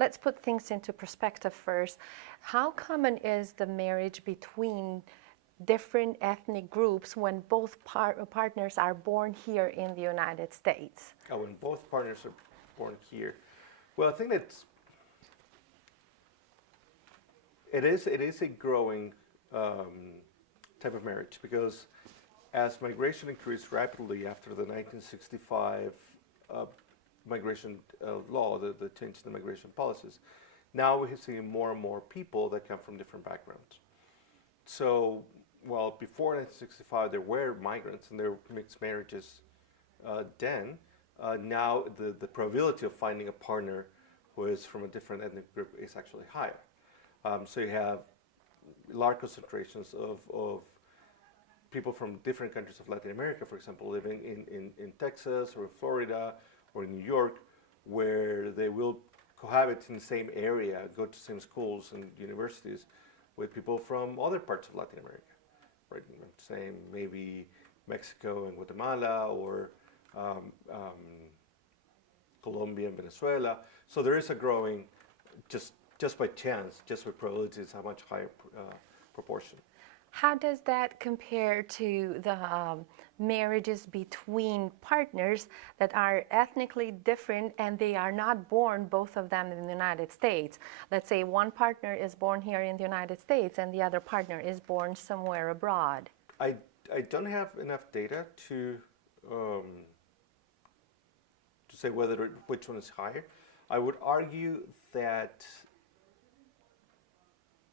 let's put things into perspective first. How common is the marriage between different ethnic groups when both partners are born here in the United States? When both partners are born here. Well, I think it is a growing type of marriage, because as migration increased rapidly after the 1965 migration law, the change in the migration policies, now we're seeing more and more people that come from different backgrounds. So, well, before 1965, there were migrants and there were mixed marriages then. Now the probability of finding a partner who is from a different ethnic group is actually higher. So you have large concentrations of people from different countries of Latin America, for example, living in Texas or Florida or New York, where they will cohabit in the same area, go to the same schools and universities with people from other parts of Latin America, right? Same maybe Mexico and Guatemala, or Colombia and Venezuela. So there is a growing, just by chance, just by probability, it's a much higher proportion. How does that compare to the marriages between partners that are ethnically different and they are not born, both of them, in the United States? Let's say one partner is born here in the United States and the other partner is born somewhere abroad. I don't have enough data to say which one is higher. I would argue that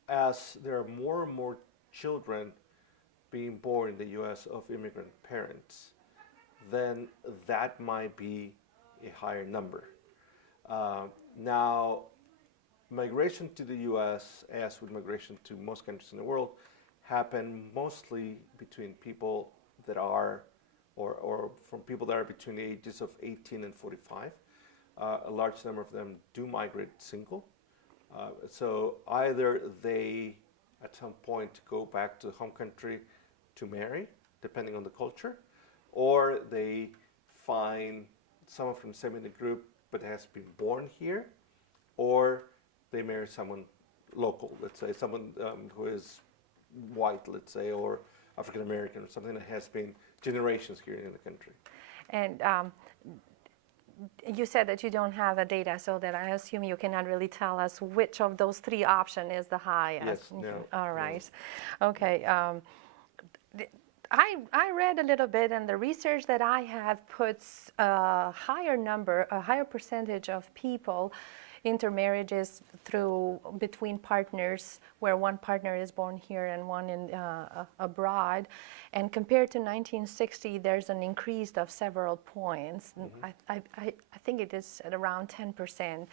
as there are more and more children being born in the U.S. of immigrant parents, then that might be a higher number. Now, migration to the U.S., as with migration to most countries in the world, happen mostly between people that are, or from people that are between the ages of 18 and 45. A large number of them do migrate single. So either they, at some point, go back to the home country to marry, depending on the culture, or they find someone from the same ethnic group but has been born here, or they marry someone local, let's say someone who is white, let's say, or African American, or something that has been generations here in the country. And you said that you don't have a data, so that I assume you cannot really tell us which of those three options is the highest. Yes, no. All right. No. Okay. I read a little bit, and the research that I have puts a higher percentage of people intermarriages between partners, where one partner is born here and one in abroad, and compared to 1960, there's an increase of several points. Mm-hmm. I think it is at around 10%.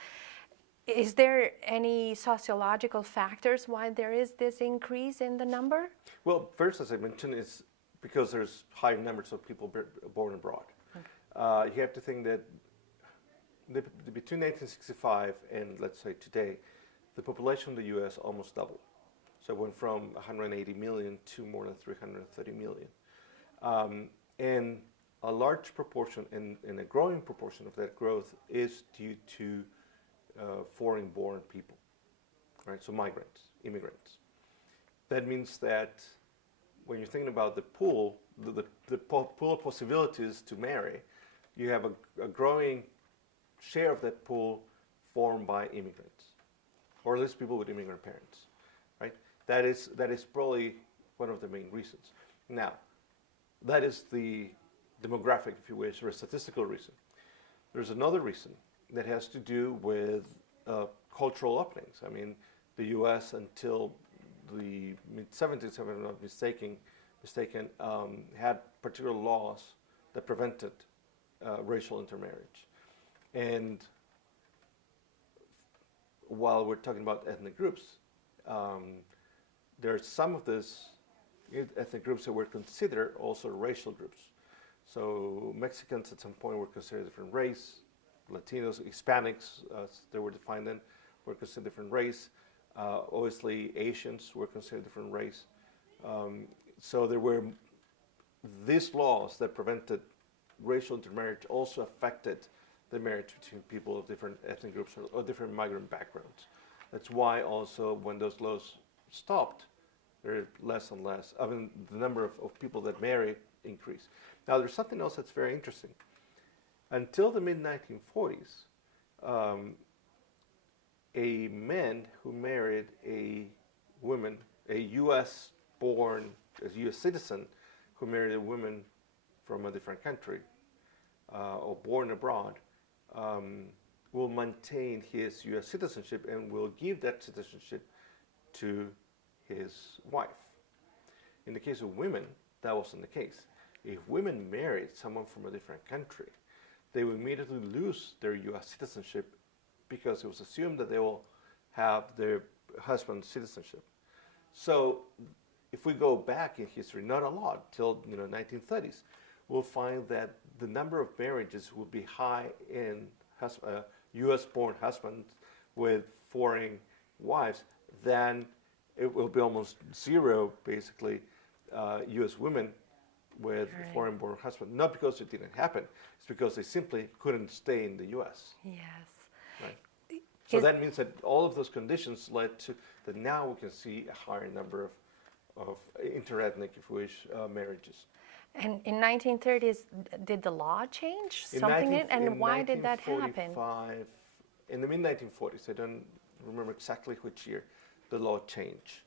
Is there any sociological factors why there is this increase in the number? Well, first, as I mentioned, is because there's high numbers of people born abroad. Okay. You have to think that between 1965 and, let's say, today, the population of the U.S. almost doubled. So it went from 180 million to more than 330 million. And a large proportion, and a growing proportion of that growth is due to foreign-born people, right? So migrants, immigrants. That means that when you're thinking about the pool, the pool of possibilities to marry, you have a growing share of that pool formed by immigrants, or at least people with immigrant parents, right? That is probably one of the main reasons. Now, that is the demographic, if you wish, or a statistical reason. There's another reason that has to do with cultural openings. I mean, the U.S. until the mid-70s, if I'm not mistaken, had particular laws that prevented racial intermarriage. And while we're talking about ethnic groups, there are some of these ethnic groups that were considered also racial groups. So Mexicans at some point were considered a different race. Latinos, Hispanics, as they were defined then, were considered a different race. Obviously, Asians were considered a different race. So there were these laws that prevented racial intermarriage also affected the marriage between people of different ethnic groups or different migrant backgrounds. That's why also when those laws stopped, there are less and less. I mean, the number of people that marry increased. Now, there's something else that's very interesting. Until the mid-1940s, a man who married a woman, a U.S.-born, a U.S. citizen who married a woman from a different country or born abroad, will maintain his U.S. citizenship and will give that citizenship to his wife. In the case of women, that wasn't the case. If women married someone from a different country, they would immediately lose their U.S. citizenship because it was assumed that they will have their husband's citizenship. So if we go back in history, not a lot, till 1930s, we'll find that the number of marriages will be high in U.S.-born husbands with foreign wives than it will be almost zero, basically, U.S. women with foreign-born husbands. Not because it didn't happen, it's because they simply couldn't stay in the U.S. Yes. Right. So that means that all of those conditions led to that now we can see a higher number of interethnic, if you wish, marriages. And in 1930s, did the law change something? And why did that happen? In the mid-1940s, I don't remember exactly which year, the law changed.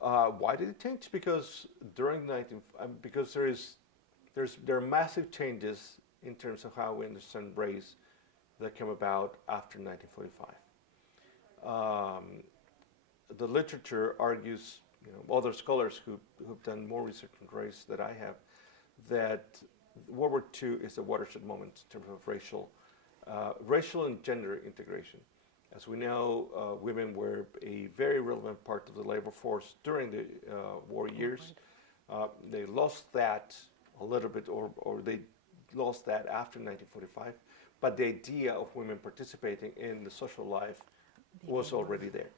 Why did it change? Because during because there are massive changes in terms of how we understand race that came about after 1945. The literature argues, other scholars who've done more research on race than I have, that World War II is a watershed moment in terms of racial and gender integration. As we know, women were a very relevant part of the labor force during the war years. They lost that a little bit, or they lost that after 1945. But the idea of women participating in the social life was already there.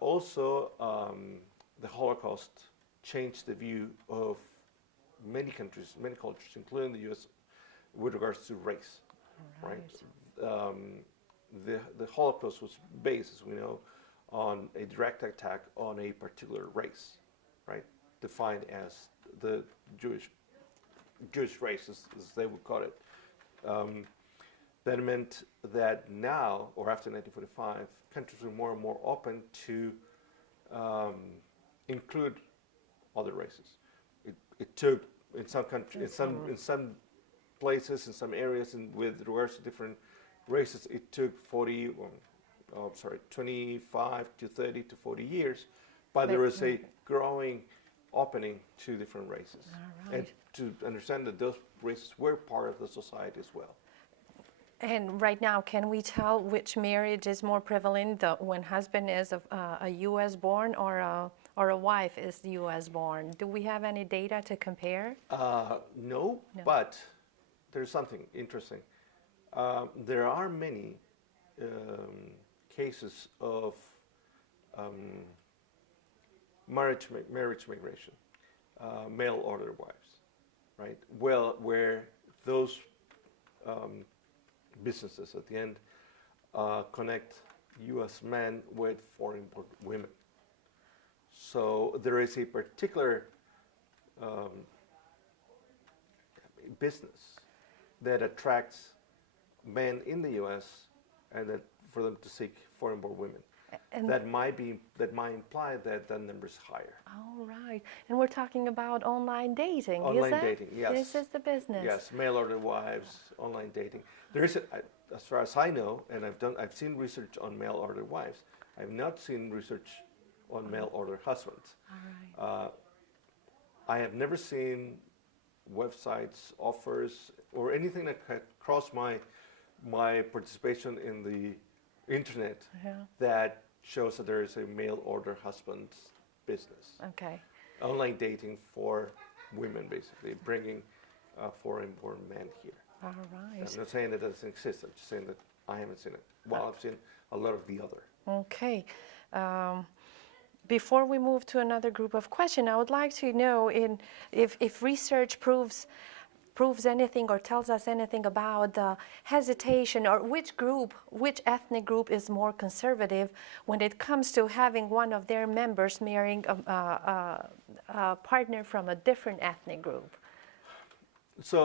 Also, the Holocaust changed the view of many countries, many cultures, including the U.S., with regards to race. Right? The Holocaust was based, as we know, on a direct attack on a particular race, right? Defined as the Jewish race, as they would call it. That meant that now, or after 1945, countries were more and more open to include other races. It took, in some countries, in some places, in some areas, and with regards to different races, it took 25 to 30 to 40 years, but there was a growing opening to different races. And to understand that those races were part of the society as well. And right now, can we tell which marriage is more prevalent, when husband is a U.S. born or a wife is U.S. born? Do we have any data to compare? No, but there's something interesting. There are many cases of marriage migration, mail order wives, right? Well, where those businesses at the end connect U.S. men with foreign women. So there is a particular business that attracts men in the U.S. and that for them to seek foreign-born women. And that might imply that the number is higher. All right. And we're talking about online dating. Online dating, yes. This is the business. Yes, mail order wives, online dating. There is, as far as I know, and I've seen research on mail order wives. I've not seen research on mail order husbands. All right. I have never seen websites, offers, or anything that could cross my participation in the internet that shows that there is a mail order husband business. Okay. Online dating for women, basically, bringing foreign-born men here. All right. I'm not saying that doesn't exist. I'm just saying that I haven't seen it. Well, I've seen a lot of the other. Okay. Before we move to another group of questions, I would like to know if research proves proves anything or tells us anything about the hesitation or which ethnic group is more conservative when it comes to having one of their members marrying a partner from a different ethnic group. So,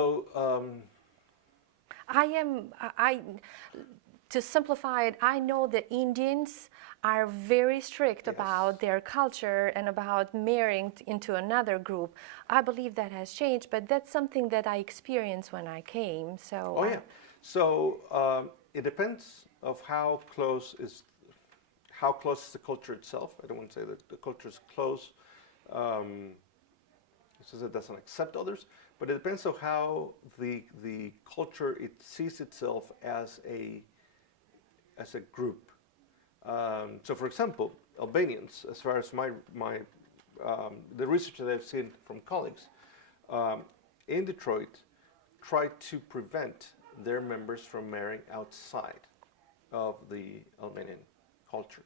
to simplify it, I know the Indians are very strict Yes. about their culture and about marrying into another group. I believe that has changed, but that's something that I experienced when I came. So. oh yeah. So it depends of how close is the culture itself. I don't want to say that the culture is close. It says it doesn't accept others, but it depends on how the culture it sees itself as a group. So, for example, Albanians, as far as the research that I've seen from colleagues in Detroit, try to prevent their members from marrying outside of the Albanian culture.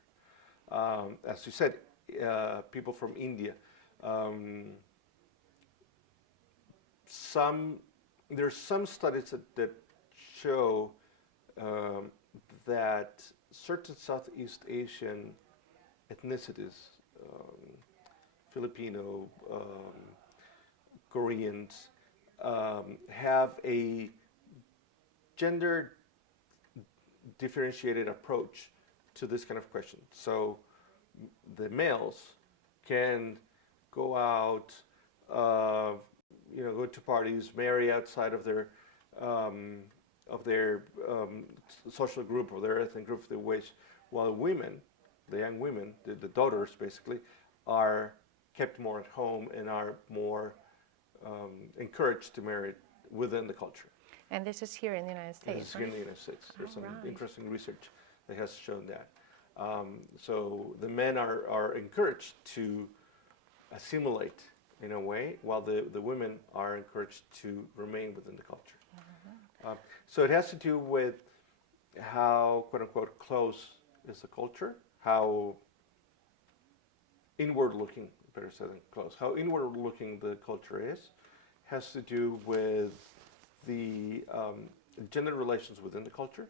As you said, people from India. There's some studies that show that certain Southeast Asian ethnicities, Filipino, Koreans, have a gender differentiated approach to this kind of question. So the males can go out, go to parties, marry outside of their social group or their ethnic group if they wish, while women, the young women, the daughters basically, are kept more at home and are more encouraged to marry within the culture. And this is here in the United States. This is here in the United States. There's some interesting research that has shown that. So the men are encouraged to assimilate in a way, while the women are encouraged to remain within the culture. So it has to do with how, quote unquote, close is the culture, how inward looking, better said than close, how inward looking the culture is, has to do with the gender relations within the culture,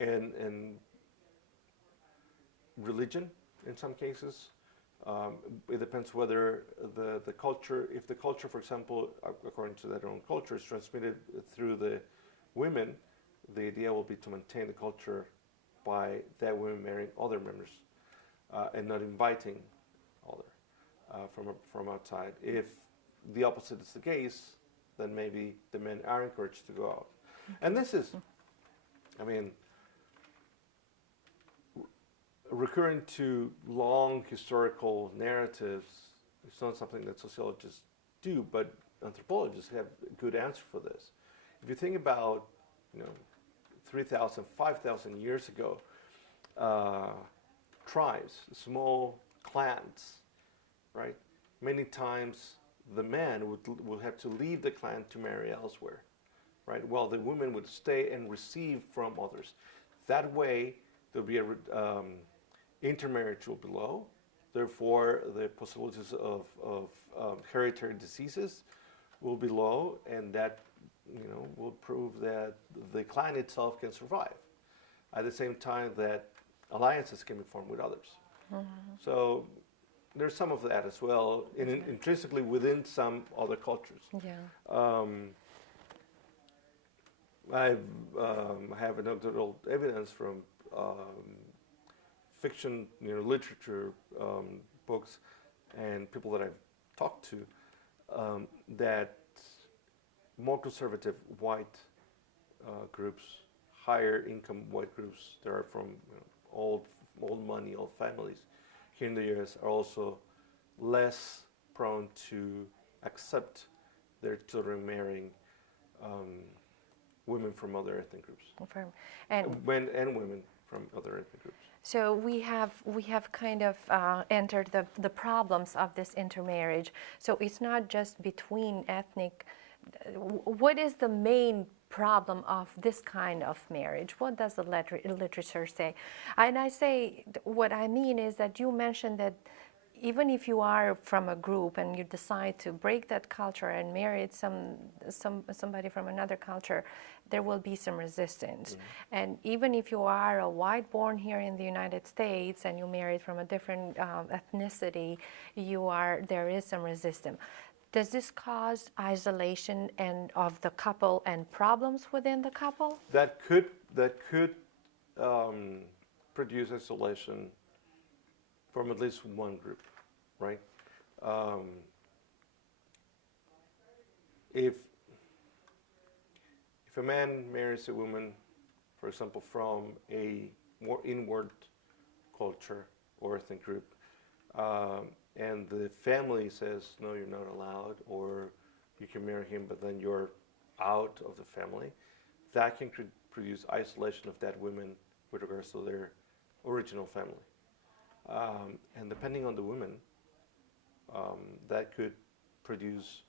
and religion in some cases. It depends whether the culture, if the culture, for example, according to their own culture, is transmitted through the women, the idea will be to maintain the culture by that women marrying other members and not inviting other from outside. If the opposite is the case, then maybe the men are encouraged to go out. And this is, I mean, recurring to long historical narratives. It's not something that sociologists do, but anthropologists have a good answer for this. If you think about, 3,000, 5,000 years ago, tribes, small clans, right? Many times the man would have to leave the clan to marry elsewhere, right? While the women would stay and receive from others. That way, there'll be intermarriage will be low. Therefore, the possibilities of hereditary diseases will be low, and that will prove that the clan itself can survive. At the same time, that alliances can be formed with others. Mm-hmm. So there's some of that as well, intrinsically within some other cultures. Yeah. I have anecdotal evidence from fiction, literature, books, and people that I've talked to, that more conservative white groups, higher income white groups that are from old money, old families here in the U.S. are also less prone to accept their children marrying women from other ethnic groups, men and women from other ethnic groups. So we have kind of entered the problems of this intermarriage. So it's not just between ethnic. What is the main problem of this kind of marriage? What does the literature say? And I say, what I mean is that you mentioned that even if you are from a group and you decide to break that culture and marry somebody from another culture, there will be some resistance. And even if you are a white born here in the United States and you married from a different ethnicity, there is some resistance. Does this cause isolation of the couple and problems within the couple? That could produce isolation from at least one group, right? If a man marries a woman, for example, from a more inward culture or ethnic group, and the family says, no, you're not allowed, or you can marry him, but then you're out of the family, that can produce isolation of that woman with regards to their original family. And depending on the woman, that could produce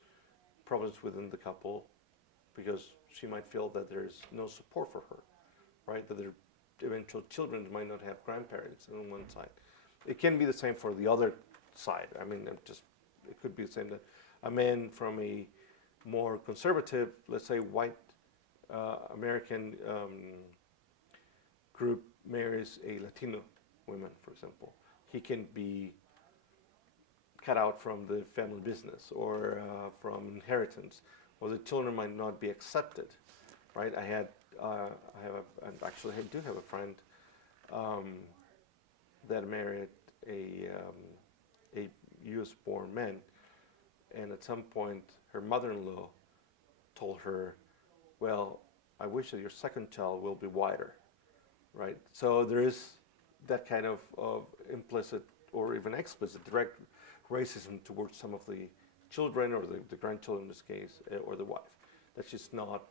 problems within the couple, because she might feel that there's no support for her, right? That their eventual children might not have grandparents on one side. It can be the same for the other side. I mean, it could be the same that a man from a more conservative, let's say white American group marries a Latino woman, for example. He can be cut out from the family business or from inheritance, or the children might not be accepted, right? I do have a friend that married a U.S.-born man, and at some point her mother-in-law told her, well, I wish that your second child will be whiter, right? So there is that kind of implicit or even explicit direct racism towards some of the children or the grandchildren in this case, or the wife. That's just not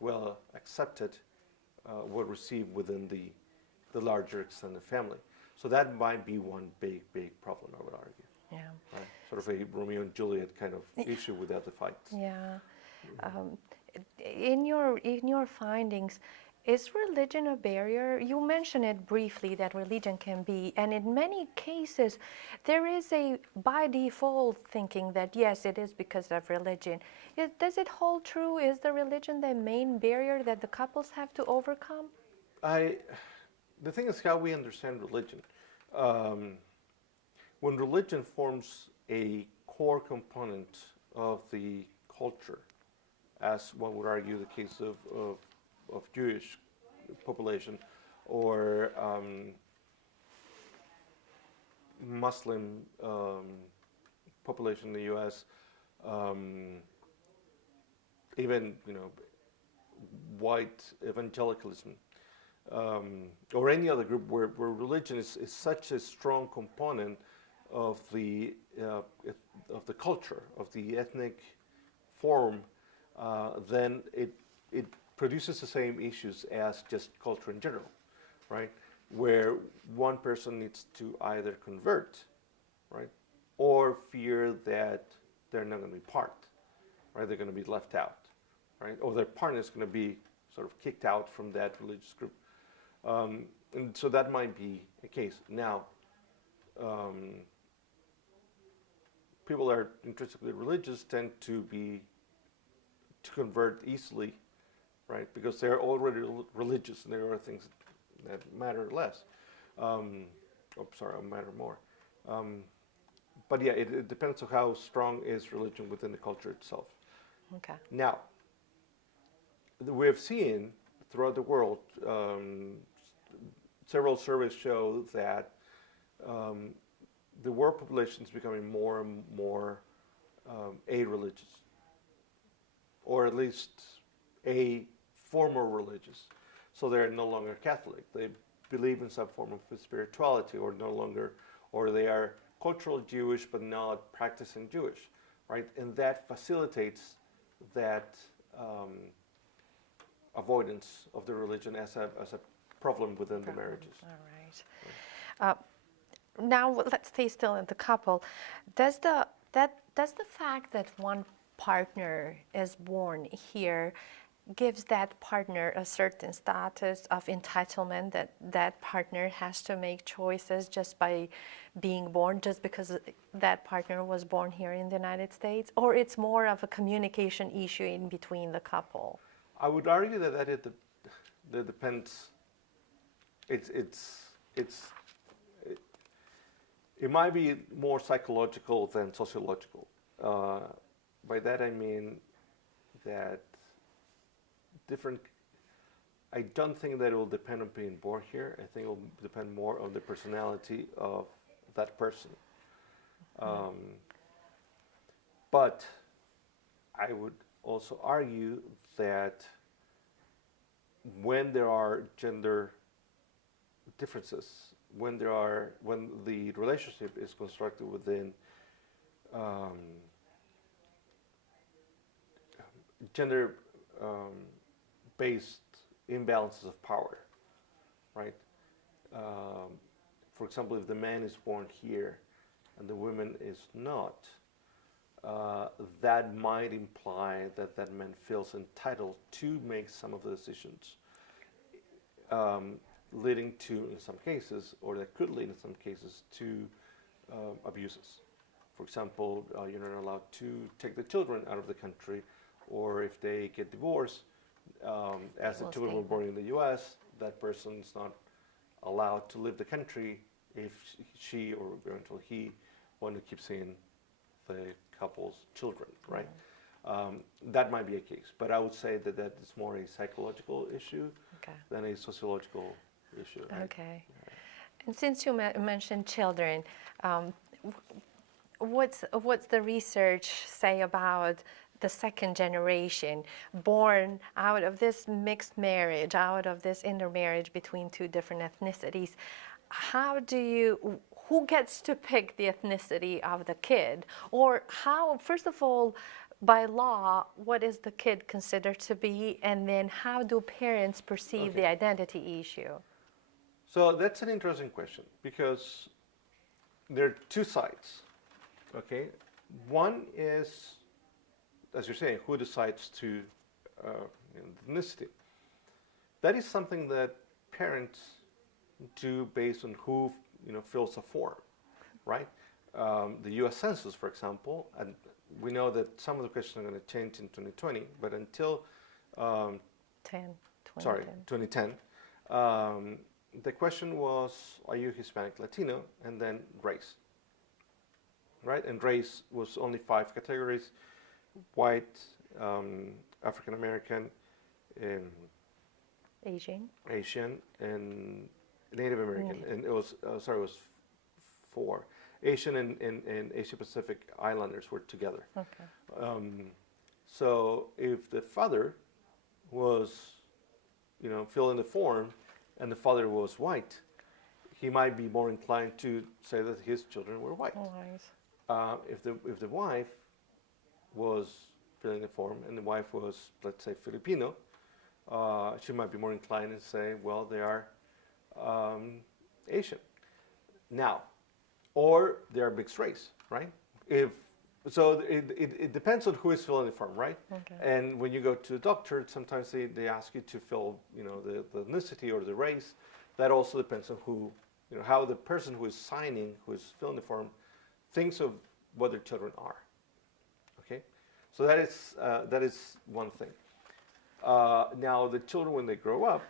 well accepted, well received within the larger extended family. So that might be one big problem, I would argue. Yeah. Right? Sort of a Romeo and Juliet kind of issue without the fights. Yeah. In your findings, is religion a barrier? You mentioned it briefly that religion can be, and in many cases, there is a by default thinking that yes, it is because of religion. Does it hold true? Is the religion the main barrier that the couples have to overcome? The thing is how we understand religion. When religion forms a core component of the culture, as one would argue the case of Jewish population or Muslim population in the U.S., even white evangelicalism, or any other group where religion is such a strong component of the culture, of the ethnic form, then it produces the same issues as just culture in general, right? Where one person needs to either convert, right, or fear that they're not going to be part, right? They're going to be left out, right? Or their partner is going to be sort of kicked out from that religious group. And so that might be a case. Now, people that are intrinsically religious tend to convert easily, right? Because they're already religious, and there are things that matter less. Matter more. But yeah, it depends on how strong is religion within the culture itself. Okay. Now, we have seen throughout the world, several surveys show that the world population is becoming more and more a-religious, or at least a former religious. So they're no longer Catholic. They believe in some form of spirituality, or they are cultural Jewish but not practicing Jewish, right? And that facilitates that avoidance of the religion as a problem within the marriages. All right. Now let's stay still in the couple. Does the fact that one partner is born here gives that partner a certain status of entitlement, that that partner has to make choices just by being born, just because that partner was born here in the United States, or it's more of a communication issue in between the couple? I would argue that that depends. It's it might be more psychological than sociological. By that I mean that different. I don't think that it will depend on being born here. I think it will depend more on the personality of that person. But I would also argue that when there are gender differences, when the relationship is constructed within gender based imbalances of power, right? For example, if the man is born here and the woman is not, that might imply that that man feels entitled to make some of the decisions, leading to, in some cases, or that could lead in some cases to abuses. For example, you're not allowed to take the children out of the country, or if they get divorced, as the children were born in the U.S., that person is not allowed to leave the country if she or eventually he want to keep seeing the couple's children, right? That might be a case, but I would say that that is more a psychological issue than a sociological issue. Right? Okay. And since you mentioned children, what's the research say about the second generation born out of this mixed marriage, out of this intermarriage between two different ethnicities? Who gets to pick the ethnicity of the kid? Or how, first of all, by law, what is the kid considered to be? And then how do parents perceive the identity issue? So that's an interesting question, because there are two sides, okay? One is, as you're saying, who decides to ethnicity. That is something that parents do based on who fills a form, right? The U.S. Census, for example, and we know that some of the questions are going to change in 2020, but until 2010, the question was, are you Hispanic, Latino, and then race, right? And race was only 5 categories: white, African American, Asian, and Native American. And it was it was 4. Asian and Asia Pacific Islanders were together. Okay. So if the father was, filling the form, and the father was white, he might be more inclined to say that his children were white. If the wife was filling the form and the wife was, let's say, Filipino, she might be more inclined to say, well, they are Asian. Now, or they are mixed race, right? So it depends on who is filling the form, right? Okay. And when you go to a doctor, sometimes they ask you to fill, the ethnicity or the race. That also depends on who, how the person who is signing, who is filling the form, thinks of what their children are. Okay, so that is one thing. Now the children, when they grow up,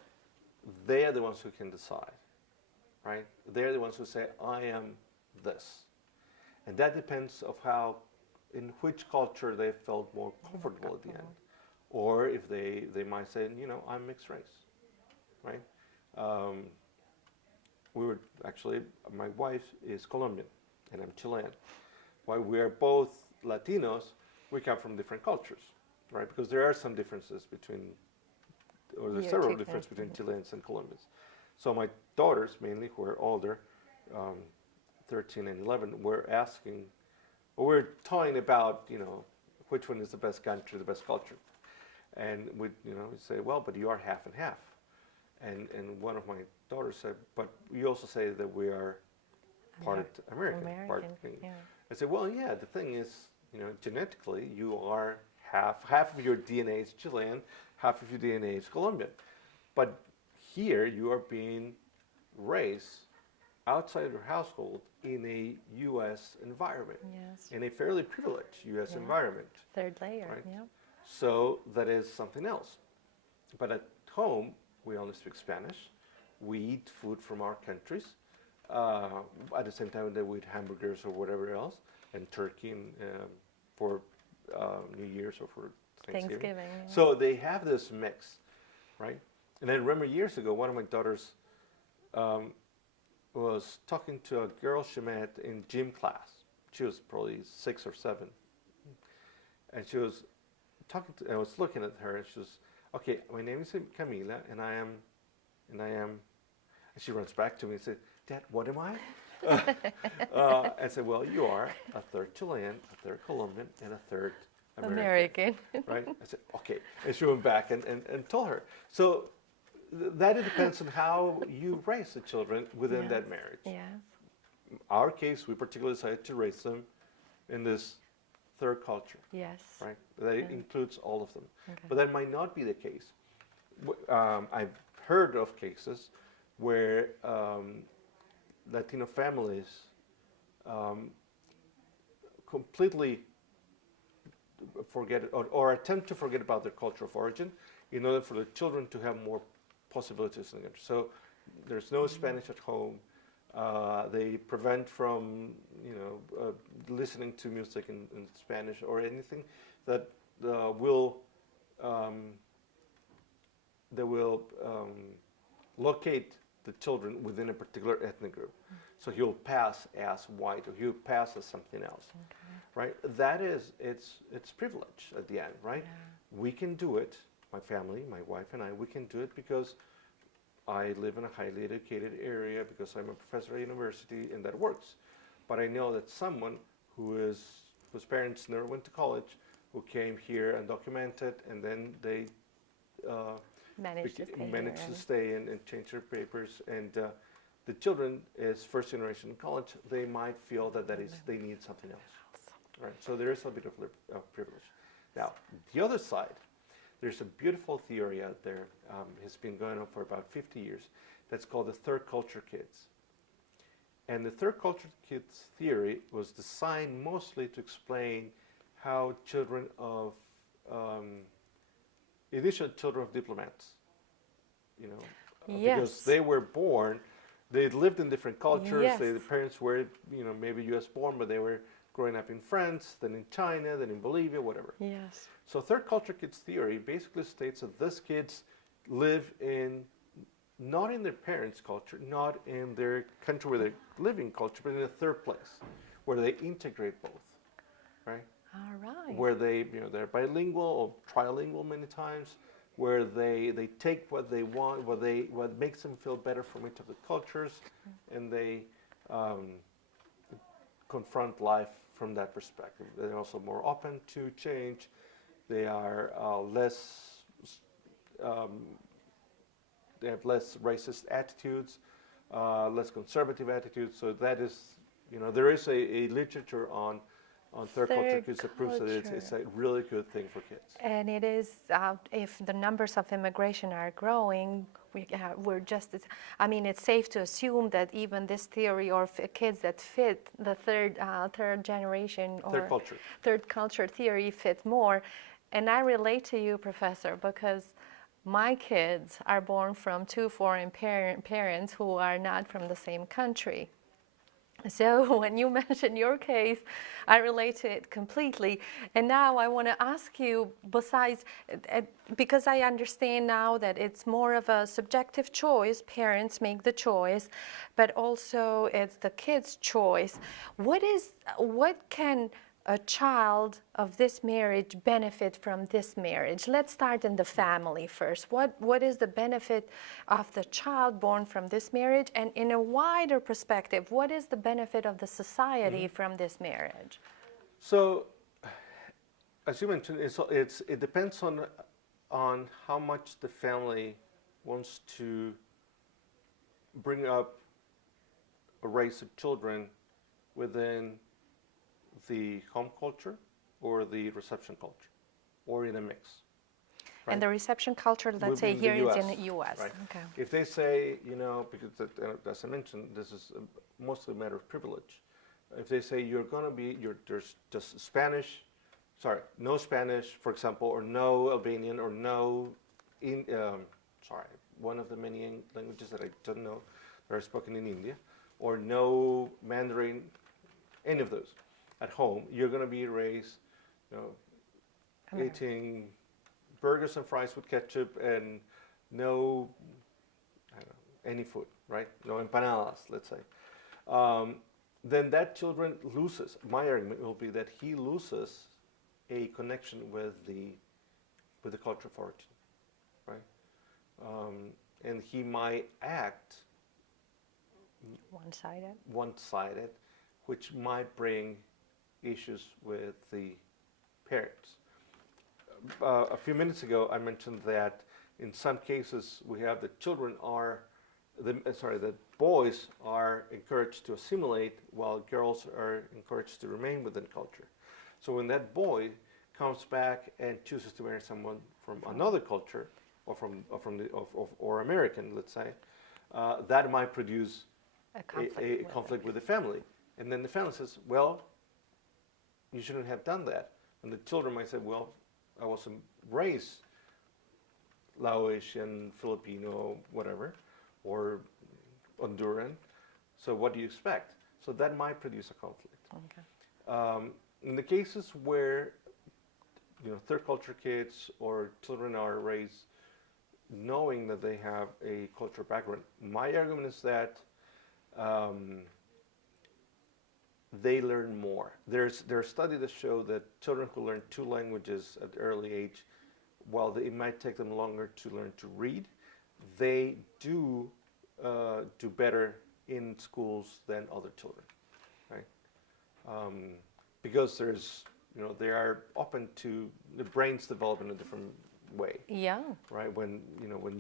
they are the ones who can decide, right? They are the ones who say, I am this, and that depends of how, in which culture they felt more comfortable at the end, or if they might say, I'm mixed race, right? We were actually, my wife is Colombian and I'm Chilean. While we are both Latinos, we come from different cultures, right? Because there are some differences there's several differences between Chileans and Colombians. So my daughters, mainly, who are older, 13 and 11, we're talking about, which one is the best country, the best culture. And we say, well, but you are half and half. And one of my daughters said, but you also say that we are part American. Part yeah. I said, well, yeah, the thing is, genetically, you are half of your DNA is Chilean, half of your DNA is Colombian. But here you are being raised outside of your household in a U.S. environment, Yes. in a fairly privileged U.S. Yeah. environment. Third layer. Right. Yeah. So that is something else. But at home, we only speak Spanish. We eat food from our countries. At the same time that we eat hamburgers or whatever else, and turkey for New Year's or for Thanksgiving. Yeah. So they have this mix, right? And I remember years ago, one of my daughters was talking to a girl she met in gym class. She was probably 6 or 7. And she was I was looking at her, and she was, okay, my name is Camila, and and she runs back to me and said, Dad, what am I? I said, well, you are a third Chilean, a third Colombian, and a third American. Right? I said, okay. And she went back and told her. So that it depends on how you raise the children within that marriage. Yes. Our case, we particularly decided to raise them in this third culture. Yes. Right? That includes all of them. Okay. But that might not be the case. I've heard of cases where Latino families completely forget or attempt to forget about their culture of origin in order for the children to have more possibilities in the country. So there's no Spanish at home. They prevent from, listening to music in Spanish or anything that will locate the children within a particular ethnic group. So he'll pass as white or he'll pass as something else, right? That is, it's privilege at the end, right? Yeah. We can do it, my family, my wife and I, we can do it because I live in a highly educated area, because I'm a professor at university, and that works. But I know that someone whose parents never went to college, who came here undocumented, and then they managed to stay and change their papers, and the children is first generation in college, they might feel that they need something else, right? So there is a bit of privilege. Now, the other side, there's a beautiful theory out there, has been going on for about 50 years, that's called the third culture kids. And the third culture kids theory was designed mostly to explain how children of, initial children of diplomats, because they were born, they lived in different cultures, Yes. their parents were, maybe US born, but they were growing up in France, then in China, then in Bolivia, whatever. Yes. So third culture kids theory basically states that these kids live not in their parents' culture, not in their country where they live in culture, but in a third place, where they integrate both, right? All right. Where they, they're bilingual or trilingual many times, where they take what they want, what makes them feel better from each of the cultures, and they confront life from that perspective. They're also more open to change. They are they have less racist attitudes, less conservative attitudes. So that is, there is a literature on third culture kids that proves that it's a really good thing for kids. And it is, if the numbers of immigration are growing, it's safe to assume that even this theory or kids that fit the third generation or third culture theory fit more. And I relate to you, Professor, because my kids are born from 2 foreign parents who are not from the same country. So when you mention your case, I relate to it completely. And now I want to ask you, besides, because I understand now that it's more of a subjective choice, parents make the choice, but also it's the kid's choice. What can a child of this marriage benefit from this marriage? Let's start in the family first. What is the benefit of the child born from this marriage? And in a wider perspective, what is the benefit of the society from this marriage? So, as you mentioned, it depends on how much the family wants to bring up a race of children within the home culture or the reception culture, or in a mix. Right? And the reception culture, Would let's be say in here the it's US, in the U.S. right? Okay. If they say, because as I mentioned, this is mostly a matter of privilege. If they say there's just Spanish, no Spanish, for example, or no Albanian, or no, one of the many languages that I don't know that are spoken in India, or no Mandarin, any of those at home, you're going to be raised, eating burgers and fries with ketchup and no, I don't know, any food, right? No empanadas, let's say. Then that children loses. My argument will be that he loses a connection with the culture of origin, right? And he might act one-sided, which might bring issues with the parents. A few minutes ago, I mentioned that in some cases we have the boys are encouraged to assimilate while girls are encouraged to remain within culture. So when that boy comes back and chooses to marry someone from another culture, or American, let's say, that might produce a conflict with the family. And then the family says, well, you shouldn't have done that. And the children might say, well, I wasn't raised Laotian, Filipino, whatever, or Honduran, so what do you expect? So that might produce a conflict. Okay. In the cases where third culture kids or children are raised knowing that they have a cultural background, my argument is that they learn more. There are studies that show that children who learn 2 languages at early age, while it might take them longer to learn to read, they do better in schools than other children, right? Because they are open to the brains develop in a different way. Yeah. Right. When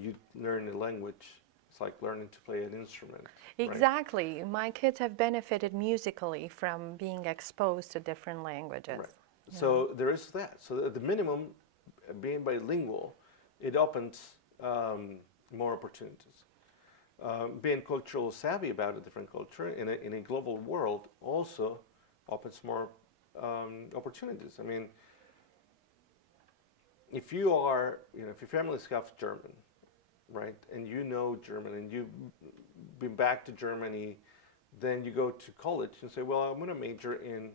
you learn a language, it's like learning to play an instrument. Exactly. Right? My kids have benefited musically from being exposed to different languages. Right. Yeah. So there is that. So at the minimum, being bilingual, it opens more opportunities. Being culturally savvy about a different culture in a global world also opens more opportunities. I mean, if you are, if your family is half German, right, and you know German, and you've been back to Germany, then you go to college and say, well, I'm going to major in,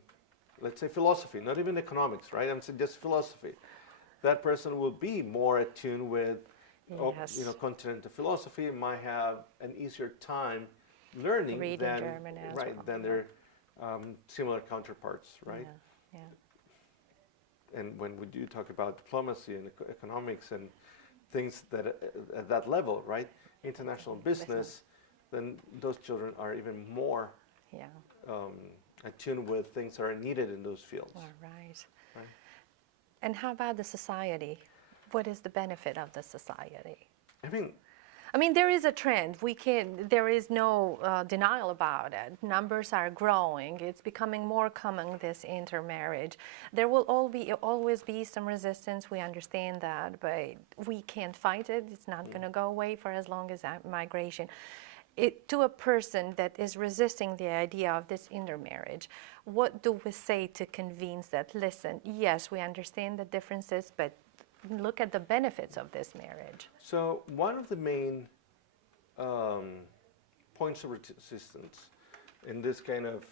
let's say, philosophy, not even economics, right? I'm saying just philosophy. That person will be more attuned with, yes. continental philosophy, might have an easier time learning reading than German as right well. than their similar counterparts, right? Yeah. And when we do talk about diplomacy and economics and things that at that level, right, international business, then those children are even more attuned with things that are needed in those fields. All right. And how about the society? What is the benefit of the society? I mean, there is a trend. There is no denial about it. Numbers are growing. It's becoming more common, this intermarriage. There will always be some resistance. We understand that, but we can't fight it. It's not going to go away for as long as migration. To a person that is resisting the idea of this intermarriage, what do we say to convince that, listen, yes, we understand the differences, but look at the benefits of this marriage? So one of the main points of resistance in this kind of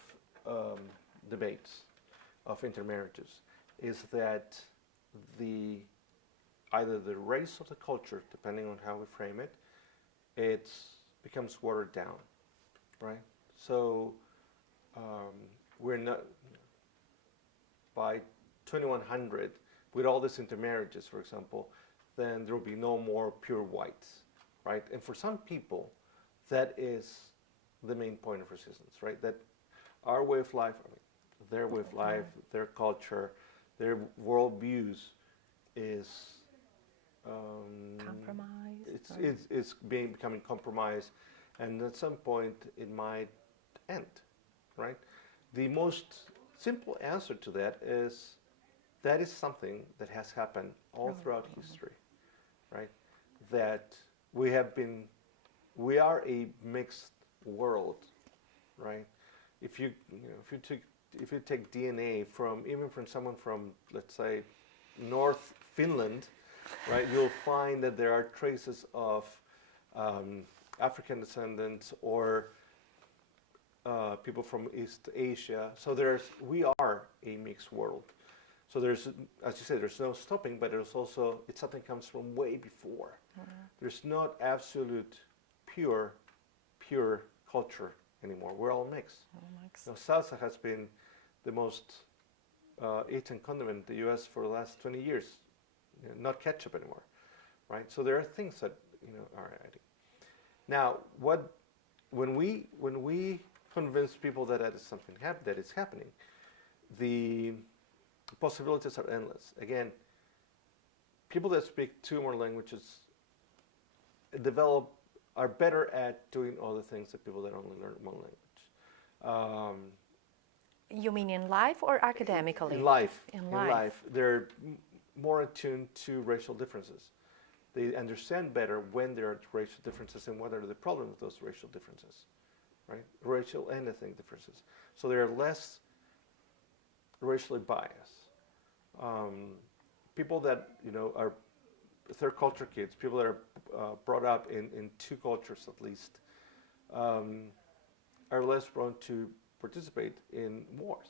debates of intermarriages is that either the race or the culture, depending on how we frame it, it becomes watered down, right? So we're not, by 2100, with all these intermarriages, for example, then there will be no more pure whites, right? And for some people, that is the main point of resistance, right? That our way of life, their way of life, their culture, their worldviews is compromised. It's becoming compromised, and at some point it might end, right? The most simple answer to that is something that has happened all throughout history. right? That we are a mixed world, right? If you take DNA from even from someone from, let's say, North Finland, right, you'll find that there are traces of African descendants or people from East Asia. So we are a mixed world. So there's, as you said, there's no stopping, but it's something comes from way before. There's not absolute pure culture anymore. We're all mixed. Now, salsa has been the most eaten condiment in the U.S. for the last 20 years. Not ketchup anymore, right? So there are things that are adding. Now, when we convince people that is something that is happening, the possibilities are endless. Again, people that speak two more languages are better at doing other things than people that only learn one language. You mean in life or academically? In life. In life. They're more attuned to racial differences. They understand better when there are racial differences and what are the problems with those racial differences, right? Racial and ethnic differences. So they're less racially biased. People that are third culture kids, people that are brought up in two cultures at least, are less prone to participate in wars,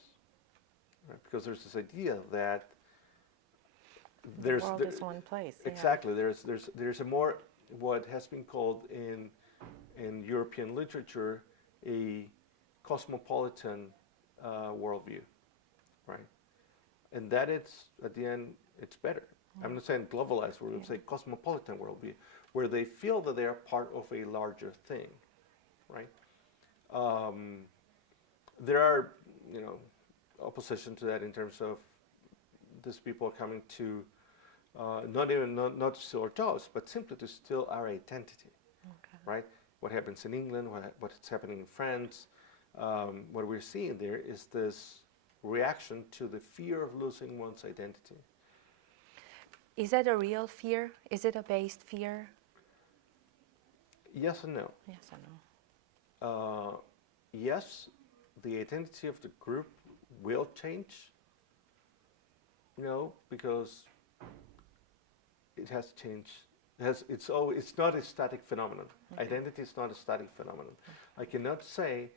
right? Because there's this idea that The world is one place. Exactly. Yeah. There's a more what has been called in European literature a cosmopolitan worldview, right? And that it's at the end it's better. I'm not saying globalized. We're going to say cosmopolitan worldview, where they feel that they are part of a larger thing, right? There are opposition to that in terms of these people coming to not to steal our jobs, but simply to steal our identity, right? What happens in England, what's happening in France, what we're seeing there is this reaction to the fear of losing one's identity. Is that a real fear? Is it a based fear? Yes and no. Yes and no. Yes, the identity of the group will change, because it has changed. It's not a static phenomenon. Identity is not a static phenomenon. I cannot say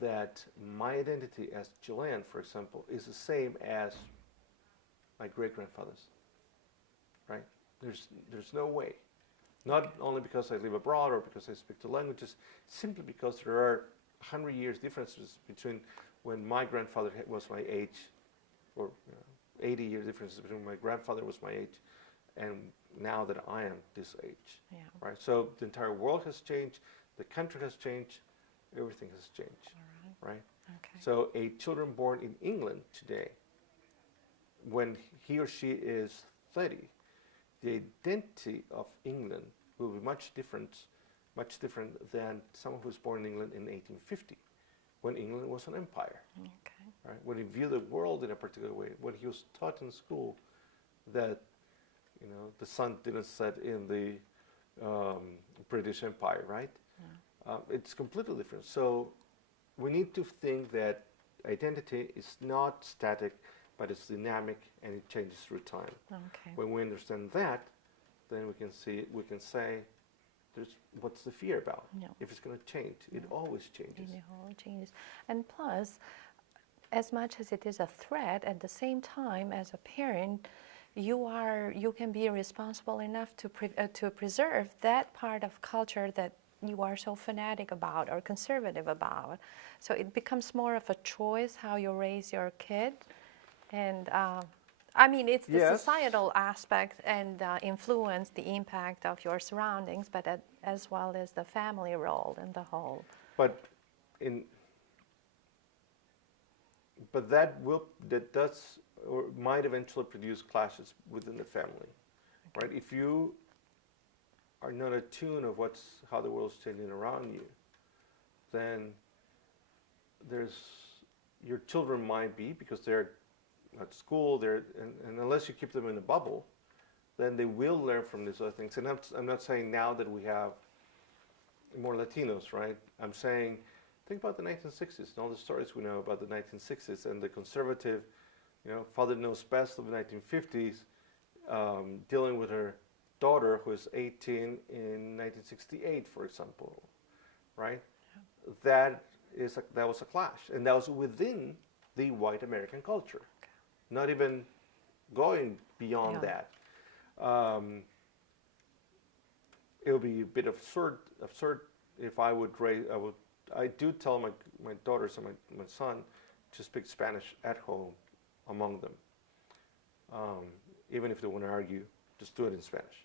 that my identity as Chilean, for example, is the same as my great-grandfather's, right? There's no way. Not only because I live abroad or because I speak two languages, simply because there are 100 years differences between when my grandfather was my age, or 80 years differences between my grandfather was my age and now that I am this age, right? So the entire world has changed, the country has changed, everything has changed, right? Okay. So a children born in England today, when he or she is 30, the identity of England will be much different than someone who was born in England in 1850, when England was an empire. Okay. Right? When he viewed the world in a particular way, when he was taught in school that the sun didn't set in the British Empire, right? Yeah. It's completely different. So we need to think that identity is not static, but it's dynamic and it changes through time. Okay. When we understand that, then we can say, what's the fear about? No. If it's going to change, it always changes. It always changes. And plus, as much as it is a threat, at the same time, as a parent, you can be responsible enough to preserve that part of culture that you are so fanatic about or conservative about. So it becomes more of a choice how you raise your kid. And I mean, it's the societal aspect and influence, the impact of your surroundings, but as well as the family role and the whole. But that does or might eventually produce clashes within the family, right? If you are not attuned of how the world's changing around you, then your children might be, because they're at school, and unless you keep them in a bubble, then they will learn from these other things. And I'm not saying now that we have more Latinos, right? I'm saying, think about the 1960s and all the stories we know about the 1960s and the conservative, father knows best of the 1950s, dealing with her daughter who is 18 in 1968, for example, right? Yeah. That was a clash, and that was within the white American culture, not even going beyond that. It would be a bit absurd if I would raise. I do tell my daughters and my son to speak Spanish at home among them, even if they want to argue, just do it in Spanish.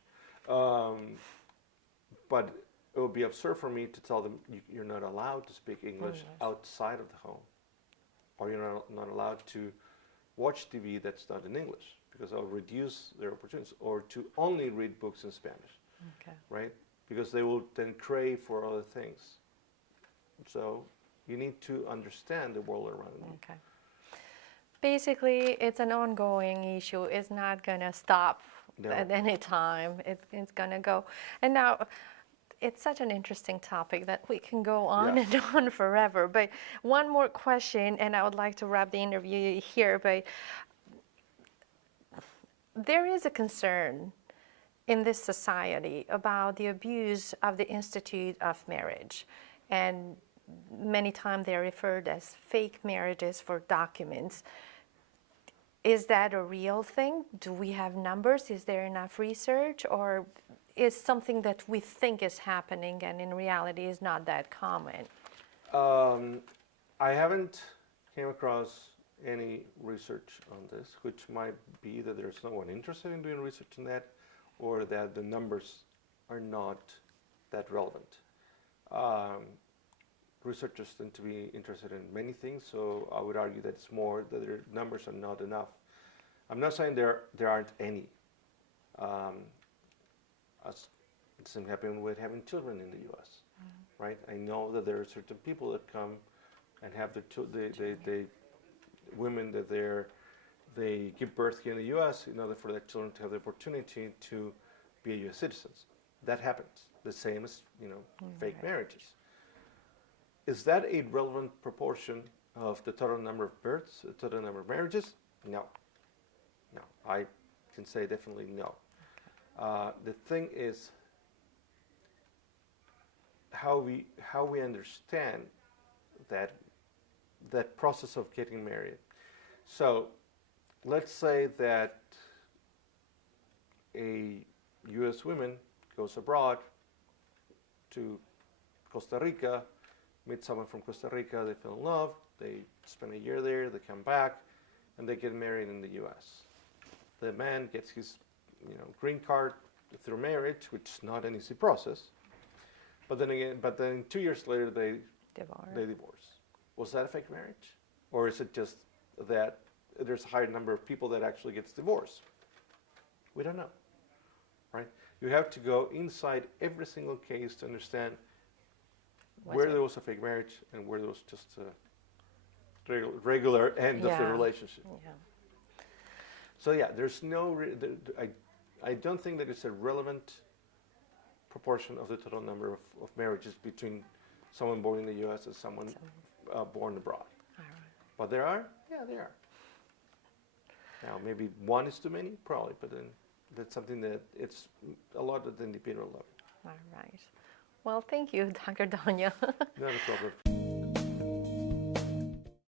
But it would be absurd for me to tell them you're not allowed to speak English outside of the home, or you're not allowed to watch TV that's not in English, because I'll reduce their opportunities, or to only read books in Spanish, right? Because they will then crave for other things. So you need to understand the world around you. Okay. Basically, it's an ongoing issue. It's not going to stop at any time. It's going to go. And now, it's such an interesting topic that we can go on and on forever. But one more question, and I would like to wrap the interview here. But there is a concern in this society about the abuse of the institute of marriage. And many times they're referred as fake marriages for documents. Is that a real thing? Do we have numbers? Is there enough research? Or is something that we think is happening and in reality is not that common? I haven't came across any research on this, which might be that there's no one interested in doing research on that, or that the numbers are not that relevant. Researchers tend to be interested in many things, so I would argue that it's more that their numbers are not enough. I'm not saying there aren't any. As it doesn't happen with having children in the U.S., right? I know that there are certain people that come and have the women that they give birth here in the U.S. in order for their children to have the opportunity to be U.S. citizens. That happens. The same as fake marriages. Is that a relevant proportion of the total number of births, the total number of marriages? No. No. I can say definitely no. The thing is how we understand that process of getting married. So let's say that a U.S. woman goes abroad to Costa Rica, meet someone from Costa Rica, they fell in love, they spend a year there, they come back, and they get married in the U.S. The man gets his green card through marriage, which is not an easy process. But then 2 years later, they divorce. Was that a fake marriage? Or is it just that there's a higher number of people that actually gets divorced? We don't know, right? You have to go inside every single case to understand where there was a fake marriage and where there was just a regular end of the relationship. Yeah. So there's no. I don't think that it's a relevant proportion of the total number of marriages between someone born in the U.S. and someone born abroad. All right. But there are. Yeah, there are. Now maybe one is too many, probably, but then that's something that it's a lot at the individual level. All right. Well, thank you, Dr. Doña. Not a problem.